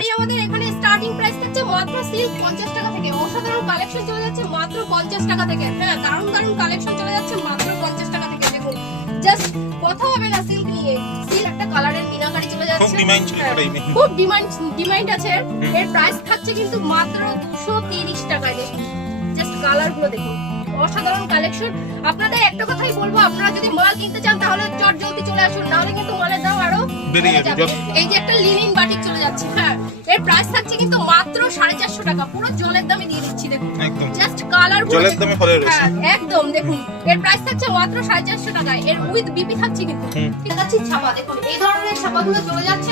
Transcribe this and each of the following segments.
শাড়ি আমাদের এখানে starting price থাকছে মাত্র সিল্ক পঞ্চাশ টাকা থেকে। অসাধারণ কালেকশন চলে যাচ্ছে মাত্র পঞ্চাশ টাকা থেকে। হ্যাঁ দারুণ দারুণ কালেকশন চলে যাচ্ছে মাত্র পঞ্চাশ টাকা থেকে। দেখুন জাস্ট কথা হবে না সিল্ক নিয়ে। সিল্ক একটা কালারের মিনাকারি চলে যাচ্ছে। খুব হ্যাঁ, এটা খুব ডিমান্ড ডিমান্ড আছে। এর। এর প্রাইস থাকছে কিন্তু মাত্র দুশো তিরিশ টাকায়। দেখুন জাস্ট কালারগুলো দেখুন। অসাধারণ কালেকশন আপনাদের একটা কথাই বলব আপনারা যদি মাল কিনতে চান তাহলে চট জলদি চলে আসুন নাহলে কিন্তু মালের দাম আরও বেড়ে যাবে। এই যে একটা লিনিন বাটিক চলে যাচ্ছে হ্যাঁ এর প্রাইস থাকছে কিন্তু মাত্র সাড়ে চারশো টাকা পুরো জলের দামে দিয়ে দিচ্ছি দেখুন। একদম। জাস্ট কালার জলের দামে ফলে রয়েছে হ্যাঁ একদম দেখুন। এর প্রাইস থাকছে মাত্র সাড়ে চারশো টাকায় এর উইথ বিপি থাকছে কিন্তু। ঠিক আছে ছাপা দেখুন এই ধরনের ছাপাগুলো চলে যাচ্ছে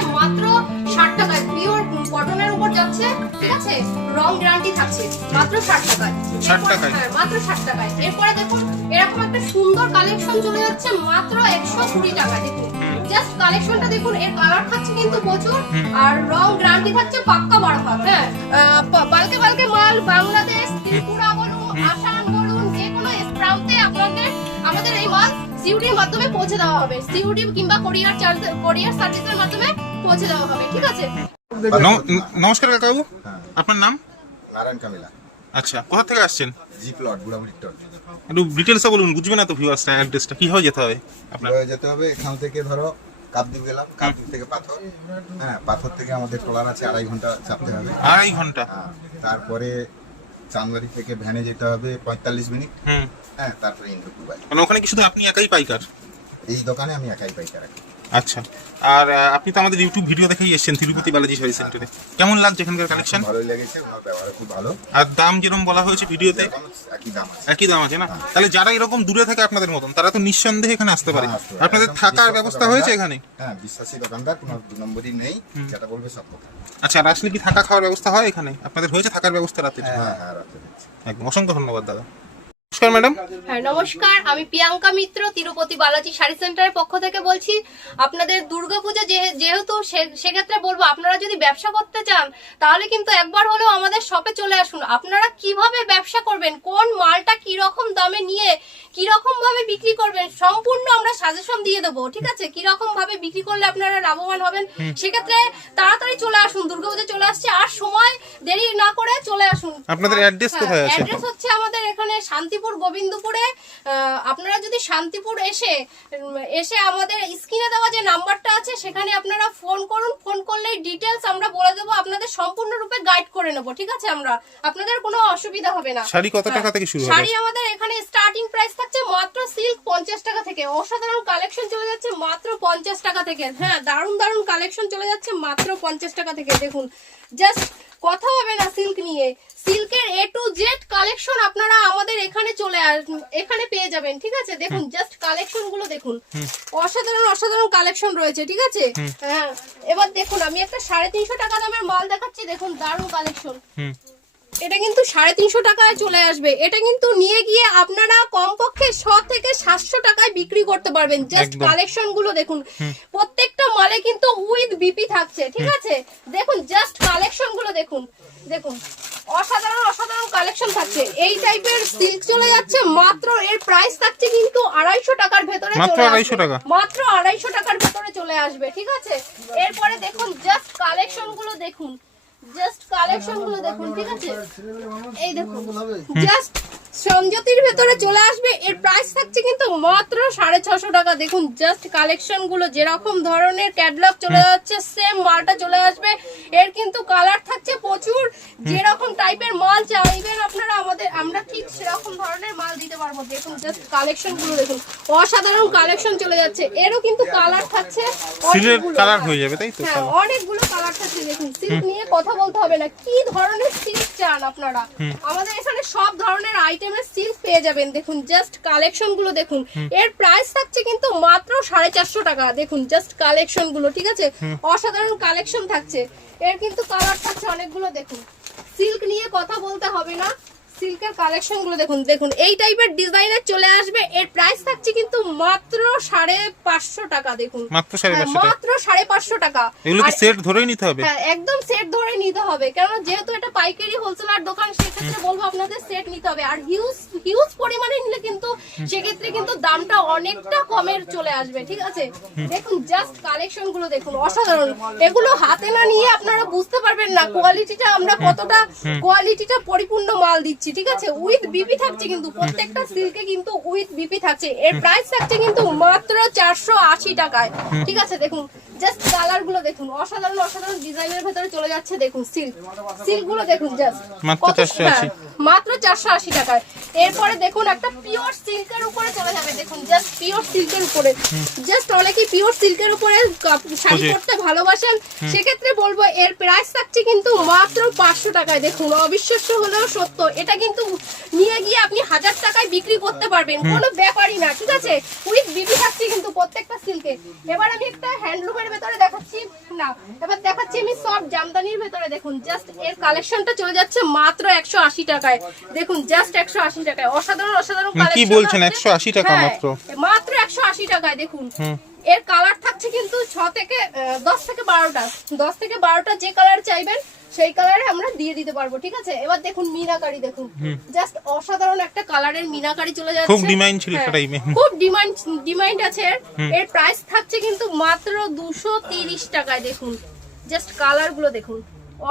কটনের উপর যাচ্ছে ঠিক আছে? রং গ্যারান্টি থাকছে মাত্র ষাট টাকায়। 60 এরপর- টাকায়? হ্যাঁ মাত্র ষাট টাকায়। এরপরে দেখুন এরকম একটা সুন্দর কালেকশন চলে যাচ্ছে মাত্র একশো কুড়ি টাকা দেখুন। জাস্ট কালেকশনটা দেখুন এর কালার থাকছে কিন্তু প্রচুর আর রং গ্যারান্টি থাকছে পাক্কা বরফা হ্যাঁ? বালকে বালকে মাল বাংলাদেশ ত্রিপুরা বলুন আসাম বলুন যে কোনো প্রান্তে আপনাদের আমাদের এই মাল সিউডির মাধ্যমে পৌঁছে দেওয়া হবে। সিউডি কিংবা কোরিয়ার চার্জ কোরিয়ার সার্ভিসের মাধ্যমে পৌঁছে দেওয়া হবে ঠিক আছে? নমস্কার কাকাবু হ্যাঁ। আপনার নাম? নারায়ণ কামিলা। আচ্ছা কোথা থেকে আসছেন? জি প্লট বুড়াবুড়ি টট একটু ডিটেলসে বলুন বুঝবে না তো ভিউয়ার্সটা অ্যাড্রেসটা কীভাবে যেতে হবে আপনার? যেতে হবে এখান থেকে ধরো কাপদ্বীপ গেলাম কাপদ্বীপ থেকে পাথর। হ্যাঁ পাথর থেকে আমাদের ট্রলার আছে আড়াই ঘণ্টা চাপতে হবে। আড়াই ঘণ্টা। হ্যাঁ তারপরে চাঁদবাড়ি থেকে ভ্যানে যেতে হবে পঁয়তাল্লিশ মিনিট। হ্যাঁ তারপরে ইন্দ্রপুর মানে ওখানে কি শুধু আপনি একাই পাইকার? এই দোকানে আমি একাই পাইকার আচ্ছা। আর আপনি তো আমাদের ইউটিউব ভিডিও দেখেই এসেছেন তিরুপতি বালাজি শাড়ি সেন্টারে। কেমন লাগছে এখানকার কালেকশন ভালোই লেগেছে ওনার ব্যবহার খুব ভালো। আর দাম যেরকম বলা হয়েছে ভিডিওতে একই দাম আছে। একই দাম আছে না? তাহলে যারা এরকম দূরে থাকে আপনাদের মতন তারা তো নিঃসন্দেহে এখানে আসতে পারে। হ্যাঁ। আপনাদের থাকার ব্যবস্থা হয়েছে এখানে? হ্যাঁ বিশ্বাসী দোকানদার কোনো দু নম্বরই নেই যেটা বলবে সব কথা। আচ্ছা আসলে কি থাকা খাওয়ার ব্যবস্থা হয় এখানে? আপনাদের হয়েছে থাকার ব্যবস্থা রাতে? হ্যাঁ হ্যাঁ দিচ্ছি একদম অসংখ্য ধন্যবাদ দাদা। নমস্কার ম্যাডাম হ্যাঁ নমস্কার। আমি প্রিয়াঙ্কা মিত্র তিরুপতি বালাজি শাড়ি সেন্টারের পক্ষ থেকে বলছি আপনাদের দুর্গাপূজা যেহেতু সেক্ষেত্রে বলব আপনারা যদি ব্যবসা করতে চান তাহলে কিন্তু একবার হলেও আমাদের শপে চলে আসুন। আপনারা কীভাবে ব্যবসা করবেন কোন মালটা কি রকম দামে নিয়ে কি রকম ভাবে বিক্রি করবেন সম্পূর্ণ আমরা সাজেশন দিয়ে দেবো ঠিক আছে? কি রকম ভাবে বিক্রি করলে আপনারা লাভবান হবেন সেক্ষেত্রে তাড়াতাড়ি চলে আসুন। দুর্গাপূজা চলে আসছে আর সময় দেরি না করে চলে আসুন। আপনাদের হ্যাঁ, কোথায় আছে? অ্যাড্রেস হচ্ছে আমাদের এখানে শান্তিপুর গোবিন্দপুরে আপনারা যদি শান্তিপুর এসে এসে আমাদের স্ক্রিনে দেওয়া যে নাম্বারটা আছে সেখানে আপনারা ফোন করুন। ফোন করলেই ডিটেলস আমরা বলে দেবো আপনাদের সম্পূর্ণরূপে গাইড করে নেব ঠিক আছে আমরা? আপনাদের কোনো অসুবিধা হবে না। শাড়ি কত টাকা হ্যাঁ, থেকে শুরু? শাড়ি আমাদের এখানে স্টার্টিং প্রাইস থাকছে মাত্র সিল্ক পঞ্চাশ টাকা থেকে। অসাধারণ কালেকশন চলে যাচ্ছে মাত্র পঞ্চাশ টাকা থেকে। হ্যাঁ দারুণ দারুণ কালেকশন চলে যাচ্ছে মাত্র পঞ্চাশ টাকা থেকে। দেখুন জাস্ট কথা হবে না সিল্ক নিয়ে। সিল্কের এ টু জেড কালেকশন আপনারা আমাদের এখানে চলে আসুন এখানে পেয়ে যাবেন ঠিক আছে? দেখুন জাস্ট কালেকশনগুলো দেখুন। অসাধারণ অসাধারণ কালেকশন রয়েছে ঠিক আছে? হ্যাঁ এবার দেখুন আমি একটা সাড়ে তিনশো টাকা দামের মাল দেখাচ্ছি দেখুন দারুণ কালেকশন এটা কিন্তু সাড়ে তিনশো টাকায় চলে আসবে। এটা কিন্তু নিয়ে গিয়ে আপনারা কমপক্ষে ছ থেকে সাতশো টাকায় বিক্রি করতে পারবেন। জাস্ট কালেকশনগুলো দেখুন। প্রত্যেকটা মালে কিন্তু উইথ বিপি থাকছে ঠিক আছে? দেখুন জাস্ট কালেকশনগুলো দেখুন। দেখুন অসাধারণ অসাধারণ কালেকশন থাকছে। এই টাইপের সিল্ক চলে যাচ্ছে মাত্র এর প্রাইস থাকছে কিন্তু আড়াইশো টাকার ভেতরে মাত্র চলে 250 আসবে। টাকা? মাত্র আড়াইশো টাকার ভেতরে চলে আসবে ঠিক আছে? এরপরে দেখুন জাস্ট কালেকশনগুলো দেখুন। জাস্ট কালেকশনগুলো দেখুন ঠিক আছে? এই দেখুন জাস্ট সংযতির ভেতরে চলে আসবে। এর প্রাইস থাকছে কিন্তু মাত্র সাড়ে ছশো টাকা। দেখুন জাস্ট কালেকশনগুলো যেরকম ধরনের ক্যাটলগ চলে যাচ্ছে সেম মালটা চলে আসবে। এর কিন্তু কালার থাকছে প্রচুর। যেরকম টাইপের মাল চাইবেন আপনারা আমাদের আমরা ঠিক সেরকম ধরনের মাল দিতে পারব। দেখুন জাস্ট কালেকশনগুলো দেখুন অসাধারণ কালেকশন চলে যাচ্ছে। এরও কিন্তু কালার থাকছে। কালার হয়ে যাবে তাই তো? হ্যাঁ অনেকগুলো কালার থাকছে। দেখুন সিল্ক নিয়ে কথা বলতে হবে না। কি ধরনের সিল্ক চান আপনারা। আমাদের এখানে সব ধরনের আইটেমের সিল্ক পেয়ে যাবেন। দেখুন জাস্ট কালেকশনগুলো দেখুন। এর প্রাইস থাকছে কিন্তু মাত্র সাড়ে চারশো টাকা। দেখুন জাস্ট কালেকশনগুলো ঠিক আছে? অসাধারণ কালেকশন থাকছে। এর কিন্তু কালার থাকছে অনেকগুলো দেখুন। সিল্ক নিয়ে কথা বলতে হবে না। সিল্কের কালেকশনগুলো দেখুন দেখুন এই টাইপের ডিজাইনের চলে আসবে এর প্রাইস থাকছে কিন্তু মাত্র সাড়ে পাঁচশো টাকা দেখুন। মাত্র সাড়ে হ্যাঁ, মাত্র সাড়ে পাঁচশো টাকা। এগুলো কি সেট ধরেই নিতে হবে? হ্যাঁ একদম সেট ধরে নিতে হবে কারণ যেহেতু এটা পাইকারি হোলসেলার দোকান সেক্ষেত্রে বলব আপনাদের সেট নিতে হবে। আর হিউজ হিউজ পরিমাণে নিলে কিন্তু সেক্ষেত্রে কিন্তু দামটা অনেকটা কমের চলে আসবে ঠিক আছে? দেখুন জাস্ট কালেকশনগুলো দেখুন অসাধারণ। এগুলো হাতে না নিয়ে আপনারা বুঝতে পারবেন না কোয়ালিটিটা আমরা কতটা কোয়ালিটিটা পরিপূর্ণ মাল দিচ্ছি। ঠিক আছে? উইথ বিপি থাকছে কিন্তু, প্রত্যেকটা সিল্কে কিন্তু উইথ বিপি থাকছে। এর প্রাইস থাকছে কিন্তু মাত্র চারশো আশি টাকায়, ঠিক আছে? দেখুন জাস্ট কালারগুলো দেখুন অসাধারণ অসাধারণ ডিজাইনের ভেতরে চলে যাচ্ছে দেখুন সিল্ক সিল্কগুলো দেখুন জাস্ট মাত্র 480 মাত্র চারশো আশি টাকায়। এরপরে দেখুন একটা পিওর সিল্কের উপরে চলে যাবে দেখুন জাস্ট পিওর সিল্কের উপরে। জাস্ট অনেকেই পিওর সিল্কের উপরে শাড়ি পরতে ভালোবাসেন। সেক্ষেত্রে বলব এর প্রাইস থাকছে কিন্তু মাত্র পাঁচশো টাকায়। দেখুন অবিশ্বাস্য হলেও সত্য। এটা কিন্তু নিয়ে গিয়ে আপনি হাজার টাকায় বিক্রি করতে পারবেন। কোনো ব্যাপারই না ঠিক আছে? উইথ বিবি থাকছে কিন্তু প্রত্যেকটা সিল্কে এবার আমি একটা হ্যান্ডলুমের ভেতরে দেখাচ্ছি না এবার দেখাচ্ছি আমি সব জামদানির ভেতরে। দেখুন জাস্ট এর কালেকশনটা চলে যাচ্ছে মাত্র একশো আশি টাকায়। দেখুন জাস্ট একশো আশি টাকায়। অসাধারণ অসাধারণ কালেকশন কি বলছেন, 180 টাকা হ্যাঁ, মাত্র? মাত্র একশো আশি টাকায় দেখুন। এর কালার থাকছে কিন্তু ছ থেকে দশ থেকে বারোটা। দশ থেকে বারোটা যে কালার চাইবেন সেই কালারে আমরা দিয়ে দিতে পারব ঠিক আছে? এবার দেখুন মিনাকারি দেখুন। জাস্ট অসাধারণ একটা কালারের মিনাকারি চলে যাচ্ছে। খুব ডিমান্ড ছিল হ্যাঁ, একটা খুব ডিমান্ড ডিমান্ড আছে এর। এর প্রাইস থাকছে কিন্তু মাত্র দুশো তিরিশ টাকায় দেখুন। জাস্ট কালারগুলো দেখুন।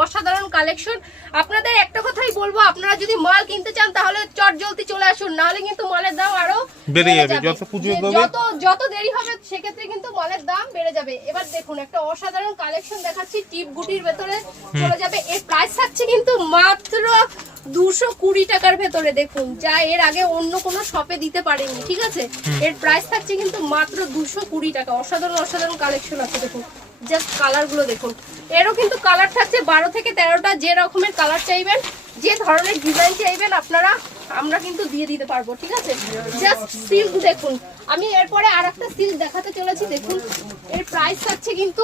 অসাধারণ কালেকশন আপনাদের একটা কথাই বলব আপনারা যদি মাল কিনতে চান তাহলে চট জলদি চলে আসুন নাহলে কিন্তু মালের দাম আরও বেড়ে যাবে। যত পুজো যত যত দেরি হবে সেক্ষেত্রে কিন্তু মালের দাম বেড়ে যাবে। এবার দেখুন একটা অসাধারণ কালেকশন দেখাচ্ছি টিপ গুটির ভেতরে চলে যাবে। এর প্রাইস থাকছে কিন্তু মাত্র দুশো কুড়ি টাকার ভেতরে। দেখুন যা এর আগে অন্য কোনো শপে দিতে পারেনি ঠিক আছে? এর প্রাইস থাকছে কিন্তু মাত্র দুশো কুড়ি টাকা। অসাধারণ অসাধারণ কালেকশন আছে দেখুন। জাস্ট কালারগুলো দেখুন। এরও কিন্তু কালার থাকছে বারো থেকে তেরোটা যে রকমের কালার চাইবেন যে ধরনের ডিজাইন চাইবেন আপনারা আমরা কিন্তু দিয়ে দিতে পারব ঠিক আছে? জাস্ট সিল্ক দেখুন। আমি এরপরে আর একটা সিল্ক দেখাতে চলেছি দেখুন। এর প্রাইস থাকছে কিন্তু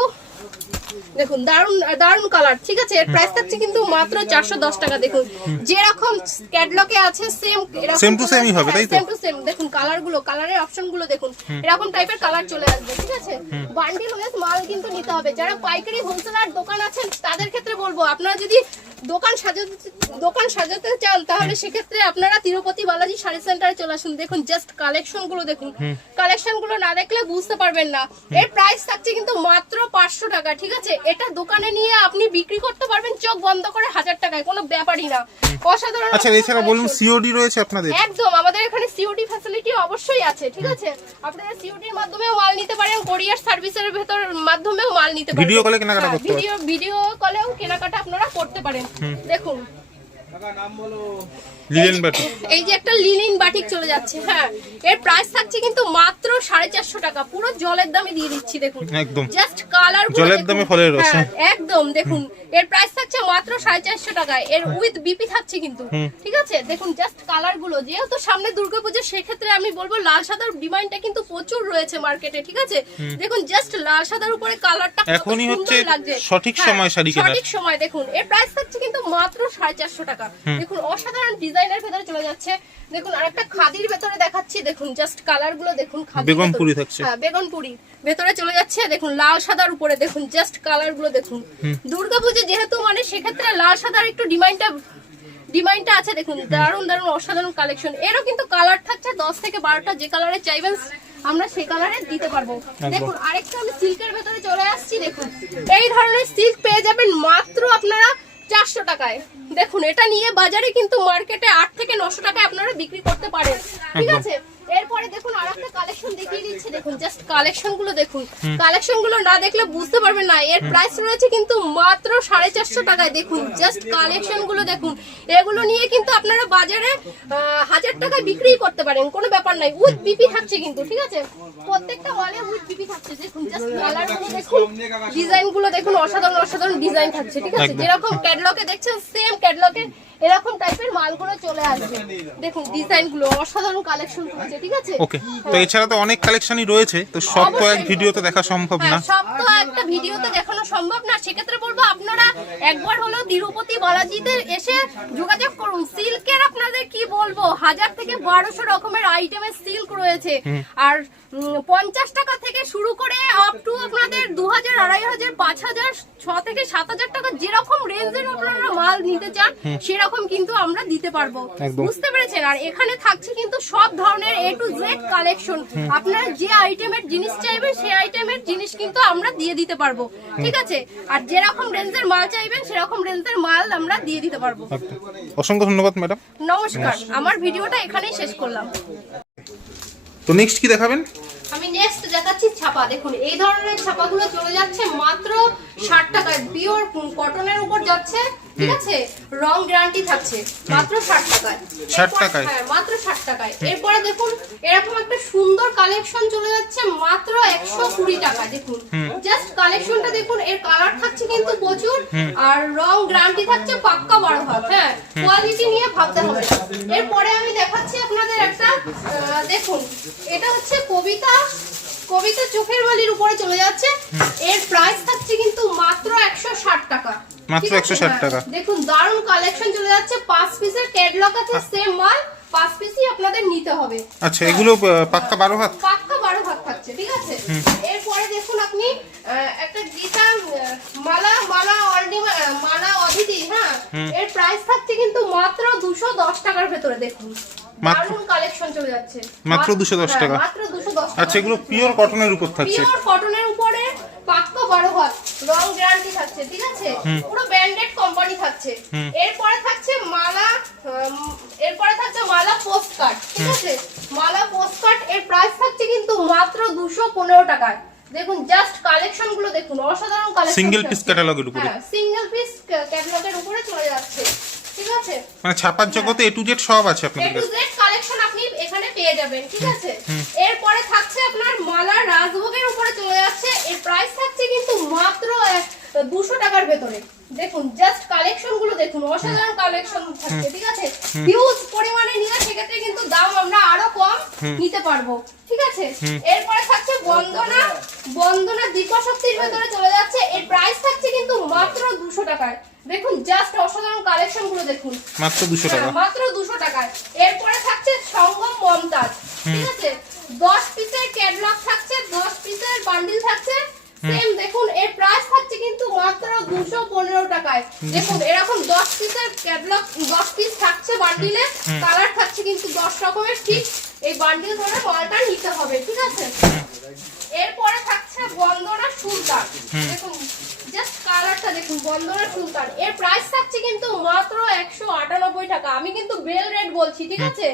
দেখুন দারুণ দারুণ কালার ঠিক আছে? এর প্রাইস থাকছে কিন্তু মাত্র চারশো দশ টাকা দেখুন। যেরকম ক্যাটলগে আছে সেম Same to same ই হবে, তাই তো? সেম টু সেম দেখুন কালার গুলো কালারের অপশনগুলো দেখুন। এরকম টাইপের কালার চলে আসবে ঠিক আছে? বান্ডিল ওয়াইজ মাল কিন্তু নিতে হবে। যারা পাইকারি হোলসেলার দোকান আছেন তাদের ক্ষেত্রে বলব আপনারা যদি দোকান সাজাতে দোকান সাজাতে চান তাহলে সেক্ষেত্রে আপনারা তিরুপতি বালাজি শাড়ি সেন্টারে চলে আসুন। দেখুন জাস্ট কালেকশনগুলো দেখুন। কালেকশনগুলো না দেখলে বুঝতে পারবেন না। এর প্রাইস থাকছে কিন্তু মাত্র পাঁচশো টাকা ঠিক আছে? এটা দোকানে নিয়ে আপনি বিক্রি করতে পারবেন চোখ বন্ধ করে হাজার টাকায় কোনো ব্যাপারই না। অসাধারণ আচ্ছা এছাড়া বলুন সিওডি রয়েছে আপনাদের? একদম আমাদের এখানে সিওডি ফ্যাসিলিটি অবশ্যই আছে ঠিক আছে? আপনারা সিওডির মাধ্যমেও মাল নিতে পারেন কোরিয়ার সার্ভিসের ভেতর মাধ্যমেও মাল নিতে পারেন। ভিডিও কলে কেনাকাটা হ্যাঁ, করতে পারেন। ভিডিও ভিডিও কলেও কেনাকাটা আপনারা করতে পারেন। দেখুন। লিলেন বাটি এই যে একটা বাটিক চলে যাচ্ছে হ্যাঁ। এর প্রাইস থাকছে কিন্তু মাত্র সাড়ে চারশো টাকা। পুরো জলের দামে দিয়ে দিচ্ছি দেখুন। একদম। জাস্ট কালার জলের দামে ফলের রস, হ্যাঁ। একদম দেখুন। এর প্রাইস থাকছে মাত্র সাড়ে চারশো টাকায় এর উইথ বিপি থাকছে কিন্তু। ঠিক আছে? দেখুন জাস্ট কালারগুলো। যেহেতু সামনে দুর্গাপুজো সেক্ষেত্রে আমি বলব লাল সাদার ডিমান্ডটা কিন্তু প্রচুর রয়েছে মার্কেটে ঠিক আছে? দেখুন জাস্ট লাল সাদার উপরে কালারটা এখনই হচ্ছে সঠিক হ্যাঁ, সময় শাড়ি কেনার। সঠিক সময় দেখুন। এর প্রাইস থাকছে কিন্তু মাত্র সাড়ে চারশো টাকা। দেখুন অসাধারণ ডিজাইনের ভেতরে চলে যাচ্ছে। দেখুন আরেকটা খাদির ভেতরে দেখাচ্ছি। দেখুন জাস্ট কালারগুলো দেখুন বেগমপুরি থাকছে। হ্যাঁ বেগনপুরি ভেতরে চলে যাচ্ছে দেখুন লাল সাদার উপরে। দেখুন জাস্ট কালারগুলো দেখুন। দুর্গাপুজো যেহেতু মানে সেক্ষেত্রে লাল সাদার একটু ডিমান্ডটা ডিমান্ডটা আছে। দেখুন দারুণ দারুণ অসাধারণ কালেকশন এরও কিন্তু কালার থাকছে দশ থেকে বারোটা যে কালারে চাইবেন আমরা সেই কালারে দিতে পারব। দেখুন আরেকটা আমি সিল্কের ভেতরে চলে আসছি দেখুন। এই ধরনের সিল্ক পেয়ে যাবেন মাত্র আপনারা চারশো টাকায়। দেখুন এটা নিয়ে বাজারে কিন্তু মার্কেটে আট থেকে নশো টাকায় আপনারা বিক্রি করতে পারেন। ঠিক আছে? এরপরে দেখুন আরেকটা কালেকশন দেখিয়ে দিচ্ছি দেখুন জাস্ট কালেকশনগুলো দেখুন। কালেকশনগুলো না দেখলে বুঝতে পারবেন না। এর প্রাইস রয়েছে কিন্তু মাত্র সাড়ে চারশো টাকায় দেখুন জাস্ট কালেকশনগুলো দেখুন। এগুলো নিয়ে কিন্তু আপনারা বাজারে হাজার টাকায় বিক্রি করতে পারেন কোনো ব্যাপার নাই। উইথ বিপি থাকছে কিন্তু ঠিক আছে? প্রত্যেকটা মালে উইথ বিপি থাকছে দেখুন জাস্ট কালারগুলো দেখুন। ডিজাইনগুলো দেখুন অসাধারণ অসাধারণ ডিজাইন থাকছে ঠিক আছে? যেরকম ক্যাটলগে দেখছেন সেম ক্যাটলগে এরকম টাইপের মালগুলো চলে আসবে। দেখুন ডিজাইনগুলো অসাধারণ কালেকশন করেছে ঠিক আছে? ওকে তো এছাড়া তো অনেক কালেকশনই রয়েছে তো সব তো এক ভিডিওতে দেখা সম্ভব না। হ্যাঁ, সব তো একটা ভিডিওতে দেখানো সম্ভব না। সেক্ষেত্রে বলব আপনারা একবার হলো তিরুপতি বালাজিতে এসে যোগাযোগ করুন। সিল্কের আপনাদের কি বলব হাজার থেকে বারোশো রকমের আইটেমের সিল্ক রয়েছে। আর পঞ্চাশ টাকা থেকে শুরু করে আপ টু আপনাদের দু হাজার আড়াই হাজার পাঁচ হাজার ছ থেকে সাত হাজার টাকা যেরকম রেঞ্জের আপনারা মাল নিতে চান সেরকম কিন্তু আমরা দিতে পারব। বুঝতে পেরেছেন? আর এখানে থাকছে কিন্তু সব ধরনের এ টু জেড কালেকশন আপনারা যে আইটেমের জিনিস চাইবেন সেই আইটেমের জিনিস কিন্তু আমরা দিয়ে দিতে পারব। ঠিক আছে? আর যেরকম রেঞ্জের মাল চাইবেন সেরকম রেঞ্জের মাল আমরা দিয়ে দিতে পারব। অসংখ্য ধন্যবাদ ম্যাডাম। নমস্কার। আমার ভিডিওটা এখানেই শেষ করলাম। তো নেক্সট কি দেখাবেন? আমি নেক্সট দেখাচ্ছি ছাপা। দেখুন এই ধরনের ছাপাগুলো চলে যাচ্ছে মাত্র ষাট টাকায়। পিওর কটনের উপর যাচ্ছে ঠিক আছে? রং গ্যারান্টি থাকছে। মাত্র ষাট টাকায়। 60 টাকায়? হ্যাঁ মাত্র ষাট টাকায়। এরপরে দেখুন এরকম একটা সুন্দর কালেকশন চলে যাচ্ছে মাত্র একশো কুড়ি টাকা দেখুন জাস্ট কালেকশনটা দেখুন এর কালার থাকছে কিন্তু প্রচুর। আর রং গ্যারান্টি থাকছে পাক্কা বারো হাত হ্যাঁ। কোয়ালিটি নিয়ে ভাবতে হবে এরপরে আমি দেখাচ্ছি আপনাদের একটা দেখুন এটা হচ্ছে কবিতা। কবিতা চোখের বালির উপরে চলে যাচ্ছে। এর প্রাইস থাকছে কিন্তু মাত্র একশো ষাট টাকা মাত্র 160 হ্যাঁ। টাকা। দেখুন দারুণ কালেকশন চলে যাচ্ছে। পাঁচ পিসের ক্যাটলগ আছে সেম মাল পাঁচ পিসই আপনাদের নিতে হবে। আচ্ছা এগুলো পাক্কা বারো হাত? পাক্কা বারো ভাগ থাকছে ঠিক আছে? এরপরে দেখুন আপনি একটা গীতা মালা মালা অলডি মালা অদিতি হ্যাঁ? এর প্রাইস থাকছে কিন্তু মাত্র দুশো দশ টাকার ভেতরে দেখুন। মাত্র- কালেকশন চলে যাচ্ছে। মাত্র 210 হ্যাঁ, টাকা। মাত্র দুশো দশ আচ্ছা এগুলো পিওর কটনের উপর থাকছে। পিওর কটনের উপরে পাক্কা বারো হাত রং গ্যারান্টি থাকছে ঠিক আছে পুরো ব্র্যান্ডেড কোম্পানি থাকছে। এরপরে থাকছে মালা এরপরে থাকছে মালা পোস্ট কার্ড ঠিক আছে? মালা পোস্ট কার্ড এর প্রাইস থাকছে কিন্তু মাত্র দুশো পনেরো টাকায়। দেখুন জাস্ট কালেকশনগুলো দেখুন অসাধারণ কালেকশন piece catalog এর উপরে। সিঙ্গেল পিস ক্যাটালগের উপরে চলে যাচ্ছে ঠিক আছে? মানে ছাপার জগতে এ টু জেড সব আছে এ টু জেড কালেকশন আপনি এখানে পেয়ে যাবেন ঠিক আছে? এরপরে থাকছে আপনার মালা রাজভোগের উপরে চলে যাচ্ছে এর প্রাইস থাকছে কিন্তু মাত্র দুশো টাকার ভেতরে। দেখুন জাস্ট কালেকশনগুলো দেখুন অসাধারণ কালেকশন থাকছে ঠিক আছে? হিউজ পরিমাণে নিলে সেক্ষেত্রে কিন্তু দাম আমরা আরও কম নিতে পারব ঠিক আছে? এরপরে থাকছে বন্দনা। বন্দনা দীপা শক্তির ভেতরে চলে যাচ্ছে। এর প্রাইস থাকছে কিন্তু মাত্র দুশো টাকায়। দেখুন জাস্ট অসাধারণ কালেকশনগুলো দেখুন। মাত্র দুশো টাকা। হ্যাঁ, মাত্র দুশো টাকায়। এরপরে থাকছে সঙ্গম মমতাজ ঠিক আছে? দশ পিসের ক্যাটলগ থাকছে দশ পিসের বান্ডিল থাকছে। সেম দেখুন এর প্রাইস থাকছে মাত্র দুশো পনেরো টাকায়। দেখুন এরকম দশ পিসের ক্যাটলগ দশ পিস থাকছে বান্ডিলে কালার থাকছে কিন্তু দশ রকমের ঠিক এই বান্ডিল ধরে মালটা নিতে হবে ঠিক আছে? এরপরে থাকছে বন্দনা সুলতান। দেখুন জাস্ট কালারটা দেখুন বন্দনা সুলতান। এর প্রাইস থাকছে কিন্তু মাত্র একশো আটানব্বই টাকা। আমি কিন্তু বেল রেট বলছি ঠিক আছে?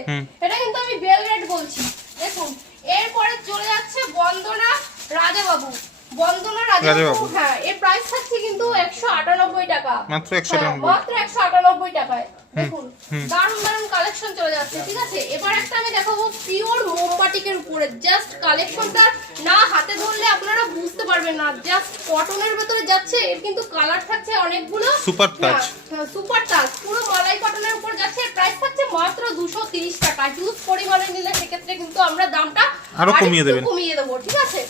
এটা কিন্তু আমি বেল রেট বলছি। দেখুন এরপরে চলে যাচ্ছে বন্দনা রাজাবাবু। বন্দনা রাজাবাবু। হ্যাঁ এর প্রাইস থাকছে কিন্তু একশো আটানব্বই টাকা। মাত্র 198 হ্যাঁ, মাত্র একশো আটানব্বই টাকায়। দেখুন দারুণ দারুণ কালেকশন চলে যাচ্ছে ঠিক আছে? এবার একটা আমি দেখাবো পিওর মোমবাটিকের উপরে জাস্ট কালেকশনটা না হাতে ধরলে আপনারা বুঝতে পারবেন না জাস্ট কটনের ভেতরে যাচ্ছে এর কিন্তু কালার থাকছে অনেকগুলো। Super touch। সুপার টাচ পুরো মালাই কটনের উপর যাচ্ছে প্রাইস থাকছে মাত্র দুশো তিরিশ টাকা। হিউজ পরিমাণে নিলে সেক্ষেত্রে কিন্তু আমরা দামটা আরও কমিয়ে দেবেন। কমিয়ে দেবো ঠিক আছে?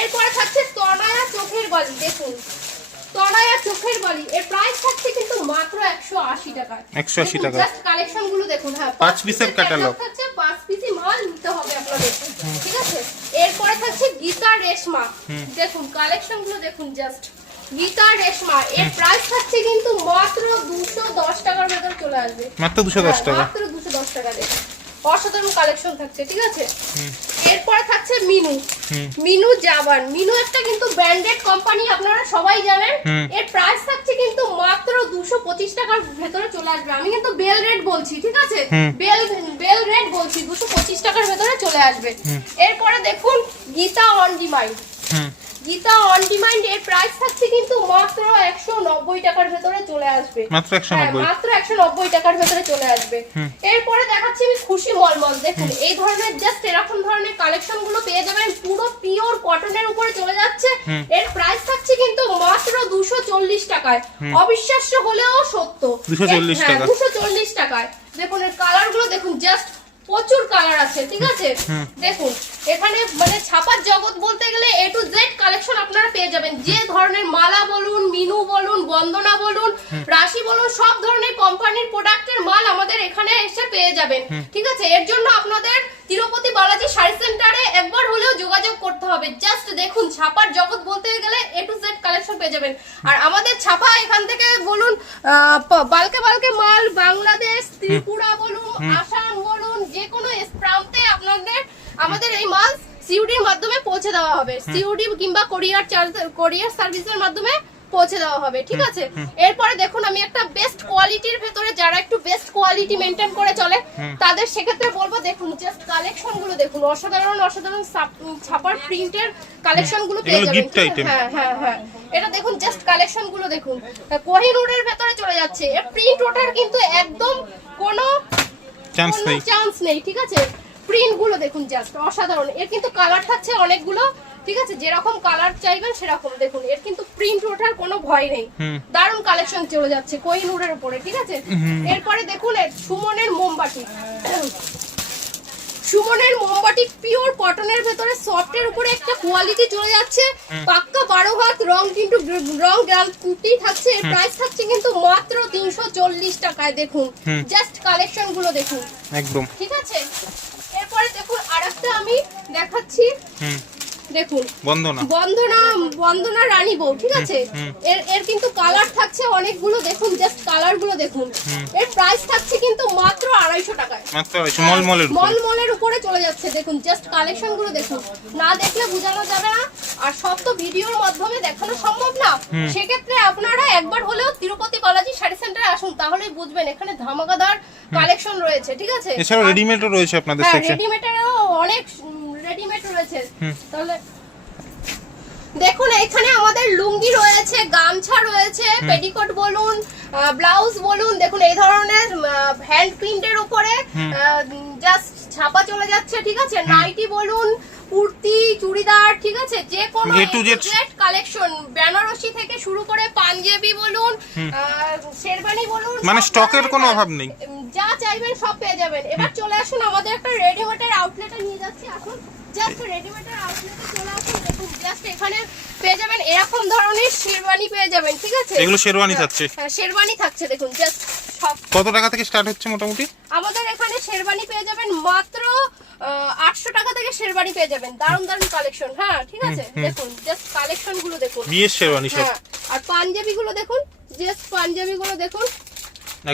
এরপরে থাকছে তনায়া চোখের বালি দেখুন। তনায়া চোখের বালি। এর প্রাইস থাকছে কিন্তু মাত্র একশো আশি টাকায় 180 টাকা। জাস্ট কালেকশনগুলো দেখুন হ্যাঁ পাঁচ পিসের catalog। থাকছে পাঁচ পিসই মাল নিতে হবে আপনাদের। ঠিক আছে? এরপরে থাকছে গীতা রেশমা। দেখুন কালেকশনগুলো দেখুন জাস্ট গীতা রেশমা। এর প্রাইস থাকছে কিন্তু মাত্র দুশো দশ টাকার ভেতর চলে আসবে। মাত্র দুশো দশ হ্যাঁ, টাকা। মাত্র দুশো দশ টাকা দেখুন। অসাধারণ কালেকশন থাকছে ঠিক আছে? এরপরে থাকছে মিনু। মিনু জাবান। মিনু একটা কিন্তু ব্র্যান্ডেড কোম্পানি আপনারা সবাই জানেন। এর প্রাইস থাকছে কিন্তু মাত্র দুশো পঁচিশ টাকার ভেতরে চলে আসবে। আমি কিন্তু বেল রেট বলছি ঠিক আছে? বেল বেল রেট বলছি দুশো পঁচিশ টাকার ভেতরে চলে আসবে। এরপরে দেখুন গীতা অন ডিমাইন্ড হুম। গীতা অন ডিমান্ড এর প্রাইস থাকছে কিন্তু মাত্র একশো নব্বই টাকার ভেতরে চলে আসবে। মাত্র 190 হ্যাঁ, মাত্র একশো নব্বই টাকার ভেতরে চলে আসবে। এরপরে দেখাচ্ছি আমি খুশি মলমল দেখুন এই ধরনের জাস্ট এরকম ধরনের কালেকশনগুলো পেয়ে যাবেন পুরো পিওর কটনের উপরে চলে যাচ্ছে। এর প্রাইস থাকছে কিন্তু মাত্র দুশো চল্লিশ টাকায়। অবিশ্বাস্য হলেও সত্য। 240 টাকা। দুশো চল্লিশ টাকায়। দেখুন এর কালারগুলো দেখুন জাস্ট প্রচুর কালার আছে ঠিক আছে? দেখুন এখানে মানে ছাপার জগৎ বলতে গেলে এ টু জেড কালেকশন আপনারা পেয়ে যাবেন। যে ধরনের মালা বলুন মিনু বলুন বন্দনা বলুন রাশি বলুন সব ধরনের কোম্পানির প্রোডাক্টের মাল আমাদের এখানে এসে পেয়ে যাবেন ঠিক আছে? এর জন্য আপনাদের তিরুপতি বালাজি শাড়ি সেন্টারে একবার হলেও যোগাযোগ করতে হবে। জাস্ট দেখুন ছাপার জগৎ বলতে গেলে এ টু জেড কালেকশন পেয়ে যাবেন। আর আমাদের ছাপা এখান থেকে বলুন বালকে বালকে মাল বাংলাদেশ ত্রিপুরা বলুন আসাম বলুন যে কোনো প্রান্তে আপনাদের আমাদের এই মাল সিউডির মাধ্যমে পৌঁছে দেওয়া হবে। সিউডি কিংবা কোরিয়ার চার্জ কোরিয়ার সার্ভিসের মাধ্যমে পৌঁছে দেওয়া হবে ঠিক আছে? এরপরে দেখুন আমি একটা বেস্ট কোয়ালিটির ভেতরে যারা একটু বেস্ট কোয়ালিটি মেনটেন করে চলে তাদের সেক্ষেত্রে বলব দেখুন জাস্ট কালেকশনগুলো দেখুন অসাধারণ অসাধারণ ছাপ- ছাপার প্রিন্টের কালেকশনগুলো পেয়ে যাবেন। হ্যাঁ হ্যাঁ হ্যাঁ। এটা দেখুন জাস্ট কালেকশনগুলো দেখুন। কোহিনুরের ভেতরে চলে যাচ্ছে। এর প্রিন্ট ওঠার কিন্তু একদম কোনো চান্স নেই। চান্স নেই ঠিক আছে? প্রিন্টগুলো দেখুন জাস্ট অসাধারণ। এর কিন্তু কালার থাকছে অনেকগুলো ঠিক আছে? যেরকম কালার চাইবেন সেরকম দেখুন। এর কিন্তু প্রিন্ট ওঠার কোনো ভয় নেই। দারুণ কালেকশন চলে যাচ্ছে কোহিনুরের উপরে ঠিক আছে? এরপরে দেখুন এর সুমনের মোমবাতি। সুমনের মোমবাটি পিওর কটনের ভেতরে সফটের উপরে একটা কোয়ালিটি চলে যাচ্ছে। পাক্কা বারো হাত রং কিন্তু রং কুটি থাকছে। এর প্রাইস থাকছে কিন্তু মাত্র তিনশো চল্লিশ টাকায়। দেখুন জাস্ট কালেকশনগুলো দেখুন। একদম। ঠিক আছে? এরপরে দেখুন আরেকটা আমি দেখাচ্ছি। দেখুন বন্দনা। বন্দনা বন্দনা রানী বউ ঠিক আছে? এর এর কিন্তু কালার থাকছে অনেকগুলো দেখুন জাস্ট কালারগুলো দেখুন। এর প্রাইস থাকছে কিন্তু মাত্র আড়াইশো টাকায়। মাত্র আড়াইশো মলমলের উপরে। মলমলের উপরে চলে যাচ্ছে দেখুন জাস্ট কালেকশনগুলো দেখুন। না দেখলে বোঝানো যাবে না আর সব তো ভিডিওর মাধ্যমে দেখানো সম্ভব না। সেক্ষেত্রে আপনারা একবার হলেও তিরুপতি বালাজি শাড়ি সেন্টারে আসুন তাহলেই বুঝবেন এখানে ধামাকাদার কালেকশন রয়েছে ঠিক আছে? এছাড়াও রেডিমেডও রয়েছে আপনাদের হ্যাঁ সেকশন রেডিমেডেরও অনেক রয়েছে তাহলে দেখুন এখানে আমাদের লুঙ্গি রয়েছে গামছা রয়েছে পেটিকোট বলুন ব্লাউজ বলুন দেখুন এই ধরনের হ্যান্ড প্রিন্টের উপরে জাস্ট ছাপা চলে যাচ্ছে ঠিক আছে? নাইটি বলুন কুর্তি চুড়িদার ঠিক আছে? যে কোনো কালেকশন বেনারসি থেকে শুরু করে পাঞ্জাবি বলুন শেরবানি বলুন মানে স্টকের কোনো অভাব নেই। যা চাইবেন সব পেয়ে যাবেন। এবার চলে আসুন আমাদের একটা রেডিমেডের আউটলেটে নিয়ে যাচ্ছি আসুন। জাস্ট রেডিমেডের আউটলেটে চলে আসুন দেখুন জাস্ট এখানে পেয়ে যাবেন এরকম ধরনের শেরওয়ানি পেয়ে যাবেন ঠিক আছে? এগুলো শেরওয়ানি থাকছে। হ্যাঁ, শেরওয়ানি থাকছে দেখুন জাস্ট সব। কত টাকা থেকে স্টার্ট হচ্ছে মোটামুটি? আমাদের এখানে শেরবানি পেয়ে যাবেন মাত্র আটশো টাকা থেকে পেয়ে যাবেন দারুণ দারুণ কালেকশন হ্যাঁ ঠিক আছে? দেখুন জাস্ট কালেকশনগুলো দেখুন। বিয়ের শেরওয়ানি সব। হ্যাঁ আর পাঞ্জাবি গুলো দেখুন জাস্ট পাঞ্জাবি গুলো দেখুন।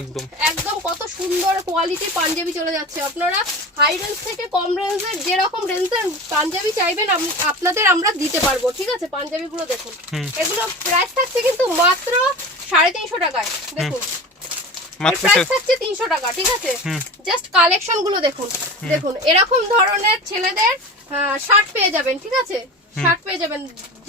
একদম। একদম কত সুন্দর কোয়ালিটির পাঞ্জাবি চলে যাচ্ছে আপনারা হাই রেঞ্জ থেকে কম রেঞ্জের যেরকম রেঞ্জের পাঞ্জাবি চাইবেন আপনাদের আমরা দিতে পারব ঠিক আছে? পাঞ্জাবিগুলো দেখুন। এগুলো প্রাইস থাকছে কিন্তু মাত্র সাড়ে তিনশো টাকায় দেখুন। টাকা ঠিক আছে? জাস্ট কালেকশনগুলো দেখুন। দেখুন এরকম ধরনের ছেলেদের শার্ট পেয়ে যাবেন ঠিক আছে? শার্ট পেয়ে যাবেন।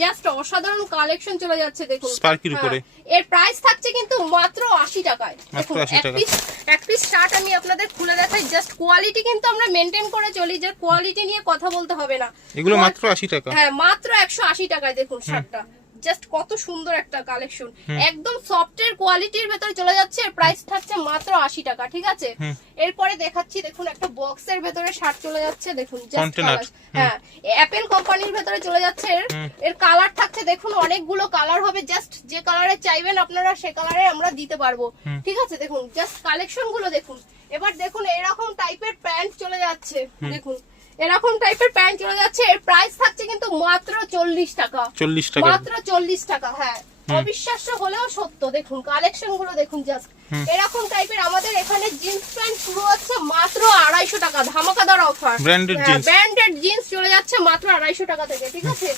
জাস্ট অসাধারণ কালেকশন চলে যাচ্ছে দেখুন। উপরে। হ্যাঁ, এর প্রাইস থাকছে কিন্তু মাত্র আশি টাকায়। মাত্র দেখুন 80 এক। পিস এক পিস শার্ট আমি আপনাদের খুলে দেখাই। জাস্ট কোয়ালিটি কিন্তু আমরা মেনটেন করে চলি। যে কোয়ালিটি নিয়ে কথা বলতে হবে না। এগুলো মাত্র আশি টাকা। হ্যাঁ মাত্র একশো আশি টাকায় দেখুন শার্টটা। জাস্ট কত সুন্দর একটা কালেকশন একদম সফটের কোয়ালিটির ভেতরে চলে যাচ্ছে প্রাইস থাকছে মাত্র আশি টাকা ঠিক আছে? এরপরে দেখাচ্ছি দেখুন একটা বক্সের ভেতরে শার্ট চলে যাচ্ছে দেখুন colour। হ্যাঁ অ্যাপেল কোম্পানির ভেতরে চলে যাচ্ছে এর- এর কালার থাকছে দেখুন অনেকগুলো কালার হবে জাস্ট যে কালারে চাইবেন আপনারা সে কালারে আমরা দিতে পারব। ঠিক আছে দেখুন জাস্ট কালেকশনগুলো দেখুন। এবার দেখুন এরকম টাইপের প্যান্ট চলে যাচ্ছে দেখুন এরকম টাইপের প্যান্ট চলে যাচ্ছে। এর প্রাইস থাকছে কিন্তু মাত্র চল্লিশ টাকা। চল্লিশ টাকা। মাত্র চল্লিশ টাকা হ্যাঁ। অবিশ্বাস্য হলেও সত্য। দেখুন কালেকশনগুলো দেখুন জাস্ট এরকম টাইপের আমাদের এখানে জিন্স প্যান্ট শুরু হচ্ছে মাত্র আড়াইশো টাকা। ধামাকাদার অফার। ব্র্যান্ডেড জিন্স চলে যাচ্ছে মাত্র আড়াইশো টাকা থেকে ঠিক আছে?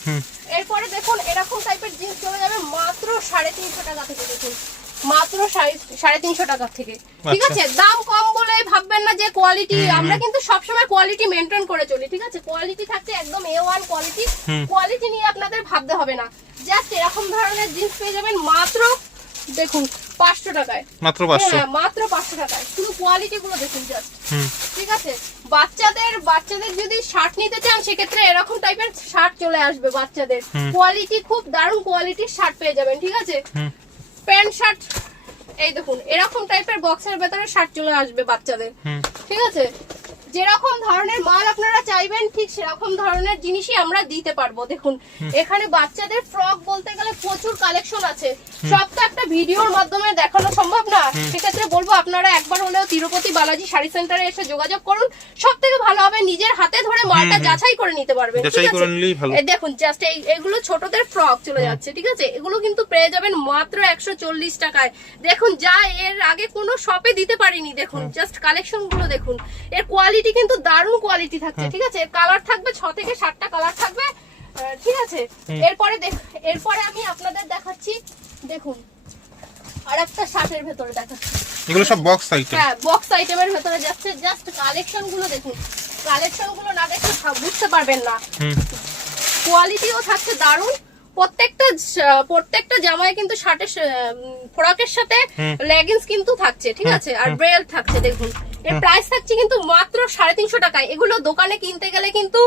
এরপরে দেখুন এরকম টাইপের জিন্স চলে যাবে মাত্র সাড়ে তিনশো টাকা থেকে দেখুন। মাত্র সাড়ে- সাড়ে তিনশো টাকা থেকে। ঠিক আচ্ছা। আছে? দাম কম বলে ভাববেন না যে কোয়ালিটি আমরা কিন্তু সবসময় কোয়ালিটি মেনটেন করে চলি ঠিক আছে? কোয়ালিটি থাকছে একদম এ ওয়ান কোয়ালিটি কোয়ালিটি নিয়ে আপনাদের ভাবতে হবে না। জাস্ট এরকম ধরনের জিন্স পেয়ে যাবেন মাত্র দেখুন পাঁচশো টাকায়। মাত্র পাঁচশো। হ্যাঁ মাত্র পাঁচশো টাকায়। শুধু কোয়ালিটি গুলো দেখুন জাস্ট ঠিক আছে? বাচ্চাদের বাচ্চাদের যদি শার্ট নিতে চান সেক্ষেত্রে এরকম টাইপের শার্ট চলে আসবে বাচ্চাদের। কোয়ালিটি খুব দারুণ কোয়ালিটির শার্ট পেয়ে যাবেন ঠিক আছে? প্যান্ট শার্ট এই দেখুন এরকম টাইপের বক্সের ভেতরে শার্ট চলে আসবে বাচ্চাদের। ঠিক আছে? যেরকম ধরনের মাল আপনারা চাইবেন ঠিক সেরকম ধরনের জিনিসই আমরা দিতে পারব। দেখুন এখানে বাচ্চাদের ফ্রক বলতে গেলে প্রচুর কালেকশন আছে। সব তো একটা ভিডিওর মাধ্যমে দেখানো সম্ভব না। সেক্ষেত্রে বলব আপনারা একবার হলেও তিরুপতি বালাজি শাড়ি সেন্টারে এসে যোগাযোগ করুন। সব থেকে ভালো হবে নিজের হাতে ধরে মালটা যাচাই করে নিতে পারবেন দেখুন জাস্ট এই এগুলো ছোটদের ফ্রক চলে যাচ্ছে ঠিক আছে? এগুলো কিন্তু পেয়ে যাবেন মাত্র একশো চল্লিশ টাকায়। দেখুন যা এর আগে কোনো শপে দিতে পারিনি দেখুন জাস্ট কালেকশনগুলো দেখুন। এর কোয়ালিটি কিন্তু দারুণ কোয়ালিটি থাকছে ঠিক আছে? এর কালার থাকবে ছ থেকে সাতটা কালার থাকবে ঠিক আছে? এরপরে দেখ- এরপরে আমি আপনাদের দেখাচ্ছি দেখুন আর একটা শার্টের ভেতরে দেখাচ্ছি। এগুলো সব বক্স আইটেম হ্যাঁ বক্স আইটেমের ভেতরে যাচ্ছে জাস্ট কালেকশনগুলো দেখুন। কালেকশনগুলো না দেখে সব বুঝতে পারবেন না। কোয়ালিটিও থাকছে দারুণ। প্রত্যেকটা প্রত্যেকটা জামায় কিন্তু শার্টের ফ্রকের সাথে লেগিংস কিন্তু থাকছে ঠিক আছে? আর ব্রেল থাকছে দেখুন। এর প্রাইস থাকছে কিন্তু মাত্র সাড়ে তিনশো টাকায়। এগুলো দোকানে কিনতে গেলে কিন্তু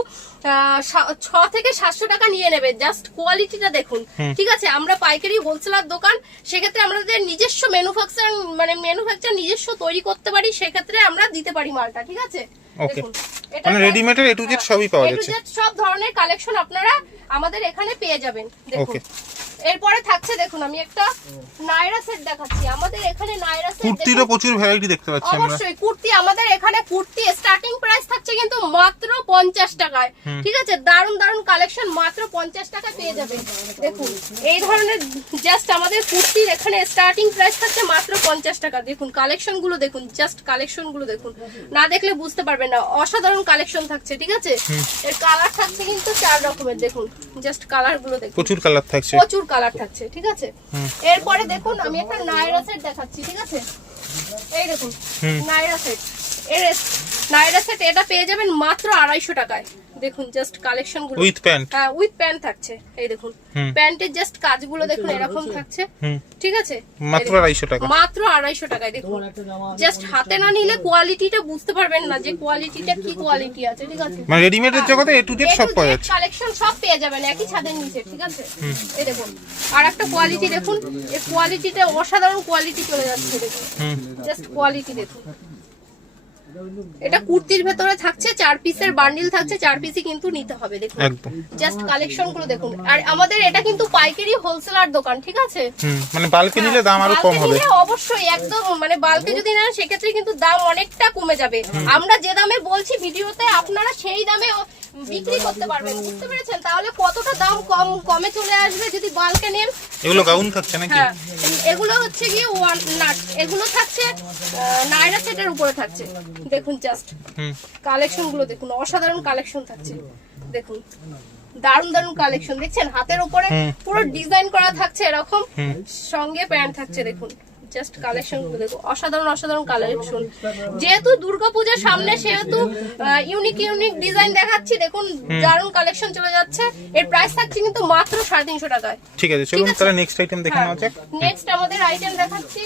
ছ থেকে সাতশো টাকা নিয়ে নেবে। জাস্ট কোয়ালিটিটা দেখুন। ঠিক আছে? আমরা পাইকারি হোলসেলার দোকান সেক্ষেত্রে আমাদের নিজস্ব ম্যানুফ্যাকচার মানে ম্যানুফ্যাকচার নিজস্ব তৈরি করতে পারি সেক্ষেত্রে আমরা দিতে পারি মালটা। ঠিক আছে? এটা মানে রেডিমেডের এ টু জেড সবই পাওয়া যাচ্ছে। সব ধরনের কালেকশন আপনারা আমাদের এখানে পেয়ে যাবেন। দেখুন. এরপরে থাকছে দেখুন আমি একটা নাইরা সেট দেখাচ্ছি। আমাদের এখানে নাইরা সেট কুর্তিরও প্রচুর ভ্যারাইটি দেখতে পাচ্ছি আমরা। অবশ্যই কুর্তি আমাদের এখানে কুর্তি স্টার্টিং প্রাইস থাকছে কিন্তু মাত্র পঞ্চাশ টাকায়। ঠিক আছে? দারুণ দারুণ কালেকশন মাত্র পঞ্চাশ টাকা পেয়ে যাবেন। দেখুন এই ধরনের জাস্ট আমাদের কুর্তির এখানে স্টার্টিং প্রাইস থাকছে মাত্র পঞ্চাশ টাকা। দেখুন কালেকশনগুলো দেখুন জাস্ট কালেকশনগুলো দেখুন। না দেখলে বুঝতে পারবেন না অসাধারণ কালেকশন থাকছে ঠিক আছে? এর কালার থাকছে কিন্তু চার রকমের দেখুন জাস্ট কালারগুলো দেখুন। প্রচুর কালার থাকছে। প্রচুর কালার থাকছে ঠিক আছে? এরপরে দেখুন আমি একটা নাইরা সেট দেখাচ্ছি ঠিক আছে? এই দেখুন নাইরা সেট এর নাইরা সেট এটা পেয়ে যাবেন মাত্র আড়াইশো টাকায়। দেখুন জাস্ট কালেকশনগুলো। উইথ প্যান্ট হ্যাঁ উইথ প্যান্ট থাকছে। এই দেখুন প্যান্টের জাস্ট কাজগুলো দেখুন এরকম থাকছে। ঠিক আছে? মাত্র এই দেখুন। আড়াইশো টাকা। মাত্র আড়াইশো টাকায় দেখুন। জাস্ট হাতে না নিলে কোয়ালিটিটা বুঝতে পারবেন না যে কোয়ালিটিটা কি কোয়ালিটি আছে ঠিক আছে? মানে রেডিমেডের জগতে এ টু জেড সব পাওয়া যাচ্ছে। কালেকশন সব পেয়ে যাবেন একই ছাদের নিচে ঠিক আছে? এই দেখুন আর একটা কোয়ালিটি দেখুন এই কোয়ালিটিটা অসাধারণ কোয়ালিটি চলে যাচ্ছে দেখুন। জাস্ট কোয়ালিটি দেখুন। এটা কুর্তির ভেতরে থাকছে চার পিসের বান্ডিল থাকছে চার পিসই কিন্তু নিতে হবে দেখুন। জাস্ট কালেকশনগুলো দেখুন। আর আমাদের এটা কিন্তু পাইকারি হোলসেলার দোকান ঠিক আছে? মানে বাল্কে নিলে দাম আরও কম হবে। অবশ্যই একদম মানে বাল্কে যদি নেন সেক্ষেত্রে কিন্তু দাম অনেকটা কমে যাবে। আমরা যে দামে বলছি ভিডিওতে আপনারা সেই দামে বিক্রি করতে পারবেন বুঝতে পেরেছেন? তাহলে কতটা দাম কম কমে চলে আসবে যদি বাল্কে নেন? এগুলো গাউন থাকছে নাকি? হ্যাঁ এগুলো হচ্ছে গিয়ে ওয়ান নাট এগুলো থাকছে নায়রা সেটের উপরে থাকছে। দেখুন জাস্ট কালেকশনগুলো দেখুন অসাধারণ কালেকশন থাকছে। দেখুন দারুণ দারুণ কালেকশন দেখছেন? হাতের উপরে পুরো ডিজাইন করা থাকছে এরকম সঙ্গে প্যান্ট থাকছে দেখুন। জাস্ট কালেকশন দেখো। অসাধারণ অসাধারণ কালেকশন যেহেতু দুর্গাপূজার সামনে সেহেতু ইউনিক ইউনিক ডিজাইন দেখাচ্ছি দেখুন দারুণ কালেকশন চলে যাচ্ছে। এর প্রাইস থাকছে কিন্তু মাত্র সাড়ে তিনশো টাকায়। ঠিক আছে চলুন তাহলে নেক্সট আইটেম দেখে নেওয়া যাক। নেক্সট আমাদের আইটেম দেখাচ্ছি